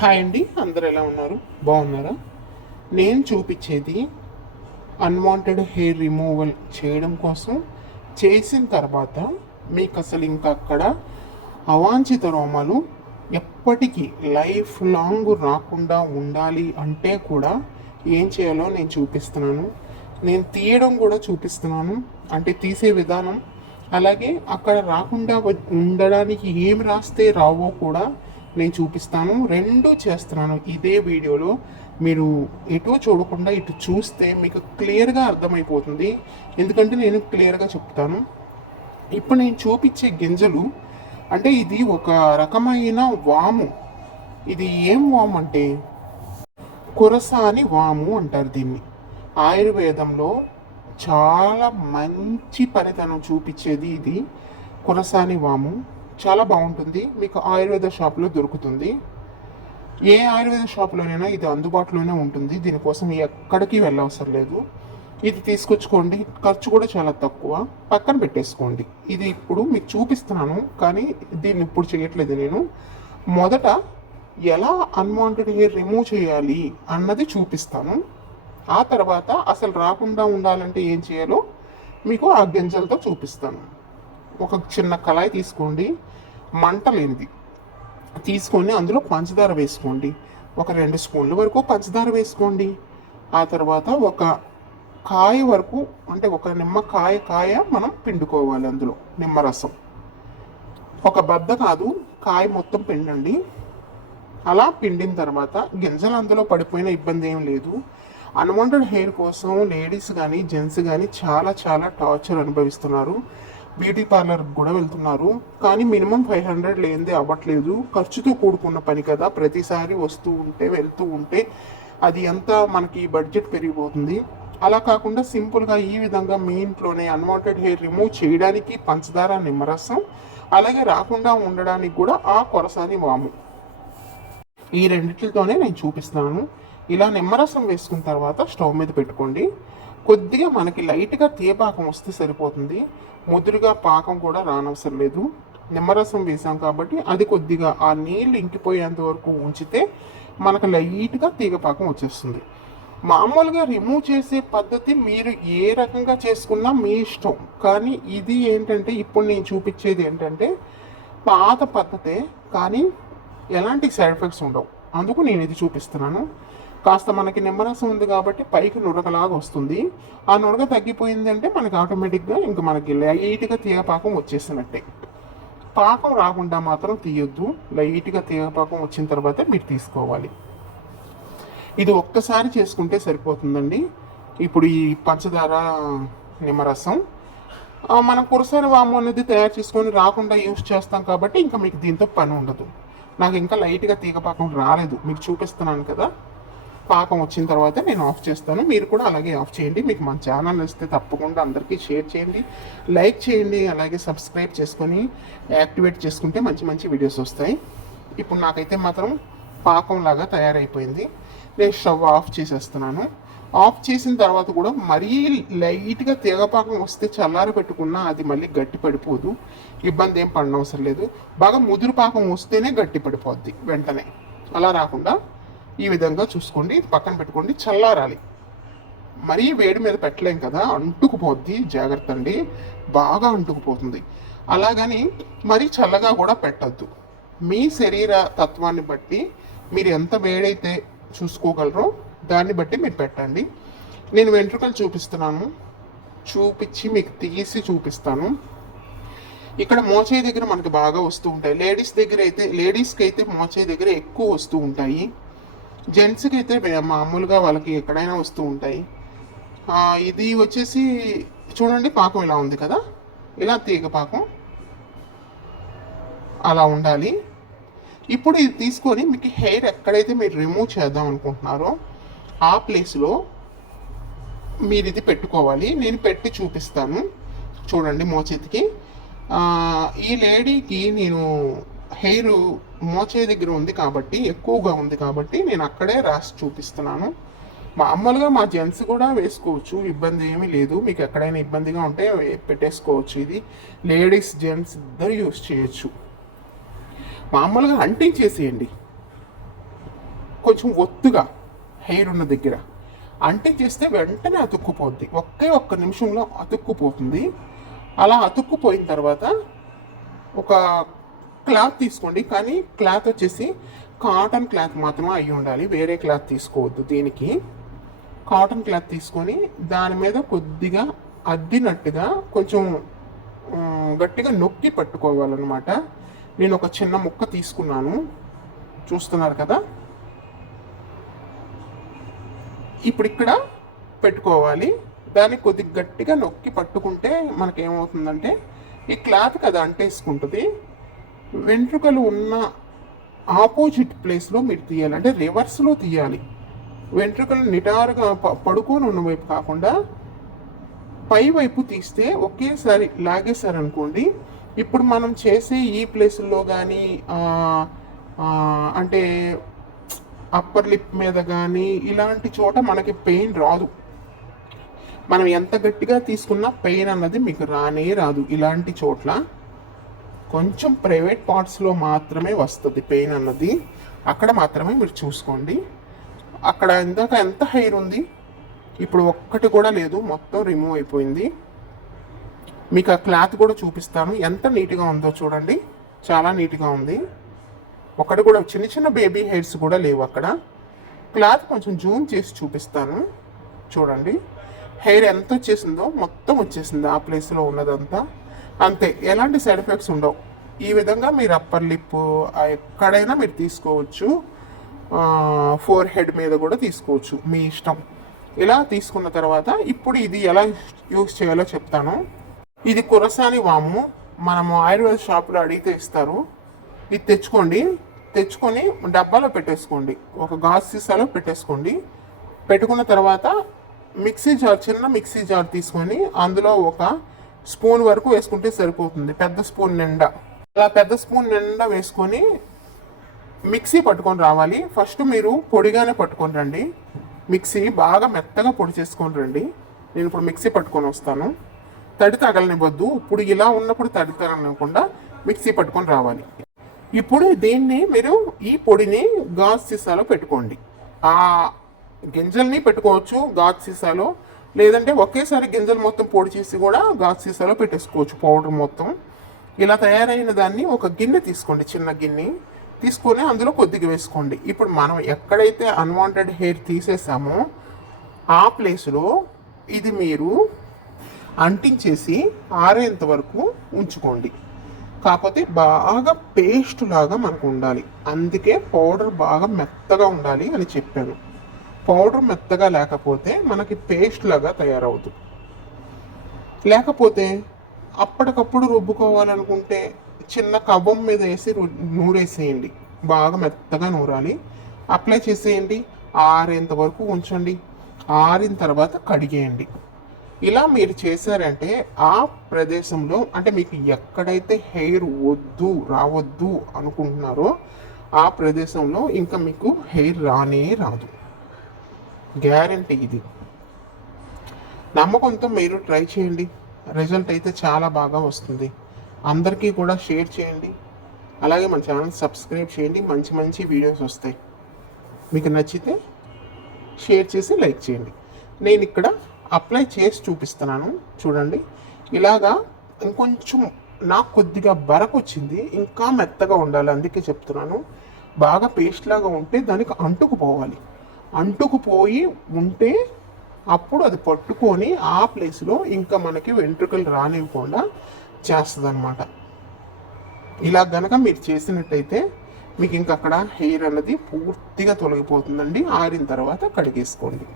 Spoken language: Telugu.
హాయ్ అండి, అందరు ఎలా ఉన్నారు? బాగున్నారా? నేను చూపించేది అన్వాంటెడ్ హెయిర్ రిమూవల్ చేయడం కోసం. చేసిన తర్వాత మీకు అసలు ఇంకా అక్కడ అవాంఛిత రోమాలు ఎప్పటికీ లైఫ్ లాంగ్ రాకుండా ఉండాలి అంటే కూడా ఏం చేయాలో నేను చూపిస్తున్నాను. నేను తీయడం కూడా చూపిస్తున్నాను, అంటే తీసే విధానం. అలాగే అక్కడ రాకుండా ఉండడానికి ఏం రాస్తే రావో కూడా నేను చూపిస్తాను. రెండు చేస్తున్నాను ఇదే వీడియోలో. మీరు ఎటు చూడకుండా ఇటు చూస్తే మీకు క్లియర్గా అర్థమైపోతుంది, ఎందుకంటే నేను క్లియర్గా చెప్తాను. ఇప్పుడు నేను చూపించే గింజలు అంటే ఇది ఒక రకమైన వాము. ఇది ఏం వాము అంటే కురసాని వాము అంటారు దీన్ని. ఆయుర్వేదంలో చాలా మంచి పనితనం చూపించేది ఇది కురసాని వాము. చాలా బాగుంటుంది, మీకు ఆయుర్వేద షాప్లో దొరుకుతుంది. ఏ ఆయుర్వేద షాప్లోనైనా ఇది అందుబాటులోనే ఉంటుంది, దీనికోసం ఎక్కడికి వెళ్ళవసరం లేదు. ఇది తీసుకొచ్చుకోండి, ఖర్చు కూడా చాలా తక్కువ. పక్కన పెట్టేసుకోండి. ఇది ఇప్పుడు మీకు చూపిస్తున్నాను, కానీ దీన్ని ఇప్పుడు చేయట్లేదు. నేను మొదట ఎలా అన్వాంటెడ్ హెయిర్ రిమూవ్ చేయాలి అన్నది చూపిస్తాను. ఆ తర్వాత అసలు రాకుండా ఉండాలంటే ఏం చేయాలో మీకు ఆ గింజలతో చూపిస్తాను. ఒక చిన్న కళాయి తీసుకోండి, మంట లేనిది తీసుకొని అందులో పంచదార వేసుకోండి. ఒక 2 స్పూన్ల వరకు పంచదార వేసుకోండి. ఆ తర్వాత ఒక కాయ వరకు, అంటే ఒక కాయ మనం పిండుకోవాలి. అందులో నిమ్మరసం ఒక బద్ద కాదు, కాయ మొత్తం పిండండి. అలా పిండిన తర్వాత గింజలు అందులో పడిపోయిన ఇబ్బంది ఏం లేదు. అన్వాంటెడ్ హెయిర్ కోసం లేడీస్ కానీ జెంట్స్ కానీ చాలా చాలా టార్చర్ అనుభవిస్తున్నారు. బ్యూటీ పార్లర్కి కూడా వెళ్తున్నారు, కానీ మినిమం 500 లేనిదే అవ్వట్లేదు. ఖర్చుతో కూడుకున్న పని కదా, ప్రతిసారి వస్తూ ఉంటే వెళ్తూ ఉంటే అది ఎంత మనకి బడ్జెట్ పెరిగిపోతుంది. అలా కాకుండా సింపుల్గా ఈ విధంగా మీ ఇంట్లోనే అన్వాంటెడ్ హెయిర్ రిమూవ్ చేయడానికి పంచదార, నిమ్మరసం, అలాగే రాకుండా ఉండడానికి కూడా ఆ కొరసాని వాము, ఈ రెండిట్లతోనే నేను చూపిస్తున్నాను. ఇలా నిమ్మరసం వేసుకున్న తర్వాత స్టవ్ మీద పెట్టుకోండి. కొద్దిగా మనకి లైట్గా తీయపాకం వస్తే సరిపోతుంది, ముదురుగా పాకం కూడా రానవసరం లేదు. నిమ్మరసం వేసాం కాబట్టి అది కొద్దిగా ఆ నీళ్ళు ఇంకిపోయేంత వరకు ఉంచితే మనకు లైట్గా తీగపాకం వచ్చేస్తుంది. మామూలుగా రిమూవ్ చేసే పద్ధతి మీరు ఏ రకంగా చేసుకున్నా మీ ఇష్టం, కానీ ఇది ఏంటంటే ఇప్పుడు నేను చూపించేది ఏంటంటే పాత పద్ధతే, కానీ ఎలాంటి సైడ్ ఎఫెక్ట్స్ ఉండవు. అందుకు నేను ఇది చూపిస్తున్నాను. కాస్త మనకి నిమ్మరసం ఉంది కాబట్టి పైకి నురగలాగా వస్తుంది. ఆ నురగ తగ్గిపోయింది అంటే మనకి ఆటోమేటిక్గా ఇంకా మనకి లైట్గా తీగపాకం వచ్చేసినట్టే. పాకం రాకుండా మాత్రం తీయొద్దు, లైట్గా తీగపాకం వచ్చిన తర్వాతే మీరు తీసుకోవాలి. ఇది ఒక్కసారి చేసుకుంటే సరిపోతుందండి. ఇప్పుడు ఈ పంచదార, నిమ్మరసం మనం కురసాని వాము అనేది తయారు చేసుకొని రాకుండా యూజ్ చేస్తాం కాబట్టి ఇంకా మీకు దీంతో పని ఉండదు. నాకు ఇంకా లైట్గా తీగపాకం రాలేదు, మీకు చూపిస్తున్నాను కదా. పాకం వచ్చిన తర్వాత నేను ఆఫ్ చేస్తాను, మీరు కూడా అలాగే ఆఫ్ చేయండి. మీకు మన ఛానల్ ఇస్తే తప్పకుండా అందరికీ షేర్ చేయండి, లైక్ చేయండి, అలాగే సబ్స్క్రైబ్ చేసుకొని యాక్టివేట్ చేసుకుంటే మంచి మంచి వీడియోస్ వస్తాయి. ఇప్పుడు నాకైతే మాత్రం పాకం లాగా తయారైపోయింది. నేను స్టవ్ ఆఫ్ చేసేస్తున్నాను. ఆఫ్ చేసిన తర్వాత కూడా మరీ లైట్గా తీగపాకం వస్తే చల్లారి పెట్టుకున్నా అది మళ్ళీ గట్టి పడిపోదు, ఇబ్బంది ఏం పడనవసరం లేదు. బాగా ముదురు పాకం వస్తేనే గట్టి పడిపోద్ది వెంటనే. అలా రాకుండా ఈ విధంగా చూసుకోండి, పక్కన పెట్టుకోండి, చల్లారాలి. మరీ వేడి మీద పెట్టలేం కదా, అంటుకుపోద్ది, జాగ్రత్త అండి, బాగా అంటుకుపోతుంది. అలాగని మరీ చల్లగా కూడా పెట్టద్దు. మీ శరీర తత్వాన్ని బట్టి మీరు ఎంత వేడైతే చూసుకోగలరో దాన్ని బట్టి మీరు పెట్టండి. నేను వెంట్రుకలు చూపిస్తున్నాను, చూపించి మీకు తీసి చూపిస్తాను. ఇక్కడ మోచేయి దగ్గర మనకి బాగా వస్తూ ఉంటాయి. లేడీస్కి అయితే మోచేయి దగ్గర ఎక్కువ వస్తూ ఉంటాయి. జెంట్స్కి అయితే మామూలుగా వాళ్ళకి ఎక్కడైనా వస్తూ ఉంటాయి. ఇది వచ్చేసి చూడండి, పాకం ఇలా ఉంది కదా, ఇలా తీగ పాకం అలా ఉండాలి. ఇప్పుడు ఇది తీసుకొని మీకు హెయిర్ ఎక్కడైతే మీరు రిమూవ్ చేద్దాం అనుకుంటున్నారో ఆ ప్లేస్లో మీరు ఇది పెట్టుకోవాలి. నేను పెట్టి చూపిస్తాను చూడండి. మోచేతికి ఈ లేడీకి నేను హెయిర్ మోచేయి దగ్గర ఉంది కాబట్టి, ఎక్కువగా ఉంది కాబట్టి నేను అక్కడే రాసి చూపిస్తున్నాను. మామూలుగా మా జెంట్స్ కూడా వేసుకోవచ్చు, ఇబ్బంది ఏమీ లేదు. మీకు ఎక్కడైనా ఇబ్బందిగా ఉంటే పెట్టేసుకోవచ్చు. ఇది లేడీస్ జెంట్స్ ఇద్దరు యూస్ చేయొచ్చు. మామూలుగా అంటించేసేయండి, కొంచెం ఒత్తుగా హెయిర్ ఉన్న దగ్గర అంటే చేస్తే వెంటనే అతుక్కుపోద్ది, ఒక్క నిమిషంలో అతుక్కుపోతుంది. అలా అతుక్కుపోయిన తర్వాత ఒక క్లాత్ తీసుకోండి, కానీ క్లాత్ వచ్చేసి కాటన్ క్లాత్ మాత్రమే అయి ఉండాలి, వేరే క్లాత్ తీసుకోవద్దు. దీనికి కాటన్ క్లాత్ తీసుకొని దాని మీద కొద్దిగా అద్దినట్టుగా కొంచెం గట్టిగా నొక్కి పట్టుకోవాలన్నమాట. నేను ఒక చిన్న ముక్క తీసుకున్నాను, చూస్తున్నారు కదా. ఇప్పుడు ఇక్కడ పెట్టుకోవాలి, దాన్ని కొద్దిగా గట్టిగా నొక్కి పట్టుకుంటే మనకేమవుతుందంటే ఈ క్లాత్ కదా అంటేసుకుంటుంది. వెంట్రుకలు ఉన్న ఆపోజిట్ ప్లేస్లో మీరు తీయాలి, అంటే రివర్స్లో తీయాలి. వెంట్రుకలు నిటారుగా పడుకొని ఉన్న వైపు కాకుండా పై వైపు తీస్తే ఒకేసారి లాగేశారనుకోండి. ఇప్పుడు మనం చేసే ఈ ప్లేసుల్లో కానీ అంటే అప్పర్ లిప్ మీద కానీ ఇలాంటి చోట మనకి పెయిన్ రాదు. మనం ఎంత గట్టిగా తీసుకున్నా పెయిన్ అన్నది మీకు రానే రాదు. ఇలాంటి చోట్ల కొంచెం ప్రైవేట్ పార్ట్స్లో మాత్రమే వస్తుంది పెయిన్ అన్నది, అక్కడ మాత్రమే మీరు చూసుకోండి. అక్కడ ఇందాక ఎంత హెయిర్ ఉంది, ఇప్పుడు ఒక్కటి కూడా లేదు, మొత్తం రిమూవ్ అయిపోయింది. మీకు ఆ క్లాత్ కూడా చూపిస్తాను, ఎంత నీట్గా ఉందో చూడండి, చాలా నీట్గా ఉంది. ఒకటి కూడా చిన్న చిన్న బేబీ హెయిర్స్ కూడా లేవు అక్కడ. క్లాత్ కొంచెం జూమ్ చేసి చూపిస్తాను చూడండి. హెయిర్ ఎంత వచ్చేసిందో మొత్తం వచ్చేసింది ఆ ప్లేస్లో ఉన్నదంతా, అంతే. ఎలాంటి సైడ్ ఎఫెక్ట్స్ ఉండవు. ఈ విధంగా మీరు అప్పర్ లిప్ ఎక్కడైనా మీరు తీసుకోవచ్చు, ఫోర్ హెడ్ మీద కూడా తీసుకోవచ్చు, మీ ఇష్టం. ఇలా తీసుకున్న తర్వాత ఇప్పుడు ఇది ఎలా యూస్ చేయాలో చెప్తాను. ఇది కురసాని వాము, మనము ఆయుర్వేద షాప్లో అడిగితే ఇస్తారు. ఇది తెచ్చుకొని డబ్బాలో పెట్టేసుకోండి, ఒక గాజు సీసాలో పెట్టేసుకోండి. పెట్టుకున్న తర్వాత చిన్న మిక్సీ జార్ తీసుకొని అందులో ఒక స్పూన్ వరకు వేసుకుంటే సరిపోతుంది, పెద్ద స్పూన్ నిండా. అలా పెద్ద స్పూన్ నిండా వేసుకొని మిక్సీ పట్టుకొని రావాలి. ఫస్ట్ మీరు పొడిగానే పట్టుకొని రండి, మిక్సీ బాగా మెత్తగా పొడి చేసుకొని రండి. నేను ఇప్పుడు మిక్సీ పట్టుకొని వస్తాను, తడి తగలనివ్వద్దు. ఇప్పుడు ఇలా ఉన్నప్పుడు తడి తగలనివ్వకుండా మిక్సీ పట్టుకొని రావాలి. ఇప్పుడు దీన్ని మీరు ఈ పొడిని గాజు సీసాలో పెట్టుకోండి. ఆ గింజల్ని పెట్టుకోవచ్చు గాజు సీసాలో, లేదంటే ఒకేసారి గింజలు మొత్తం పొడి చేసి కూడా గాజు సీసాలో పెట్టేసుకోవచ్చు పౌడర్ మొత్తం. ఇలా తయారైన దాన్ని ఒక గిన్నె తీసుకోండి, చిన్న గిన్నె తీసుకొని అందులో కొద్దిగా వేసుకోండి. ఇప్పుడు మనం ఎక్కడైతే అన్వాంటెడ్ హెయిర్ తీసేసామో ఆ ప్లేస్లో ఇది మీరు అంటించేసి ఆరేంత వరకు ఉంచుకోండి. కాకపోతే బాగా పేస్ట్ లాగా మనకు ఉండాలి, అందుకే పౌడర్ బాగా మెత్తగా ఉండాలి అని చెప్పాను. పౌడర్ మెత్తగా లేకపోతే మనకి పేస్ట్ లాగా తయారవుతుంది. లేకపోతే అప్పటికప్పుడు రుబ్బుకోవాలనుకుంటే చిన్న కవ్వం మీద వేసి నూరేసేయండి, బాగా మెత్తగా నూరాలి. అప్లై చేసేయండి, ఆరేంత వరకు ఉంచండి, ఆరిన తర్వాత కడిగేయండి. ఇలా మీరు చేశారంటే ఆ ప్రదేశంలో, అంటే మీకు ఎక్కడైతే హెయిర్ రావద్దు అనుకుంటున్నారో ఆ ప్రదేశంలో ఇంకా మీకు హెయిర్ రానే రాదు, గ్యారంటీ ఇది. నమ్మకంతో మీరు ట్రై చేయండి, రిజల్ట్ అయితే చాలా బాగా వస్తుంది. అందరికీ కూడా షేర్ చేయండి, అలాగే మన ఛానల్ సబ్స్క్రైబ్ చేయండి, మంచి మంచి వీడియోస్ వస్తాయి. మీకు నచ్చితే షేర్ చేసి లైక్ చేయండి. నేను ఇక్కడ అప్లై చేసి చూపిస్తున్నాను చూడండి. ఇలాగా ఇంకొంచెం నాకు కొద్దిగా బరకు వచ్చింది, ఇంకా మెత్తగా ఉండాలి, అందుకే చెప్తున్నాను. బాగా పేస్ట్ లాగా ఉంటే దానికి అంటుకుపోవాలి, అంటుకుపోయి ఉంటే అప్పుడు అది పట్టుకొని ఆ ప్లేస్లో ఇంకా మనకి వెంట్రుకలు రానివ్వకుండా చేస్తుంది అనమాట. ఇలా గనక మీరు చేసినట్టయితే మీకు ఇంక అక్కడ హెయిర్ అన్నది పూర్తిగా తొలగిపోతుందండి. ఆరిన తర్వాత కడిగేసుకోండి.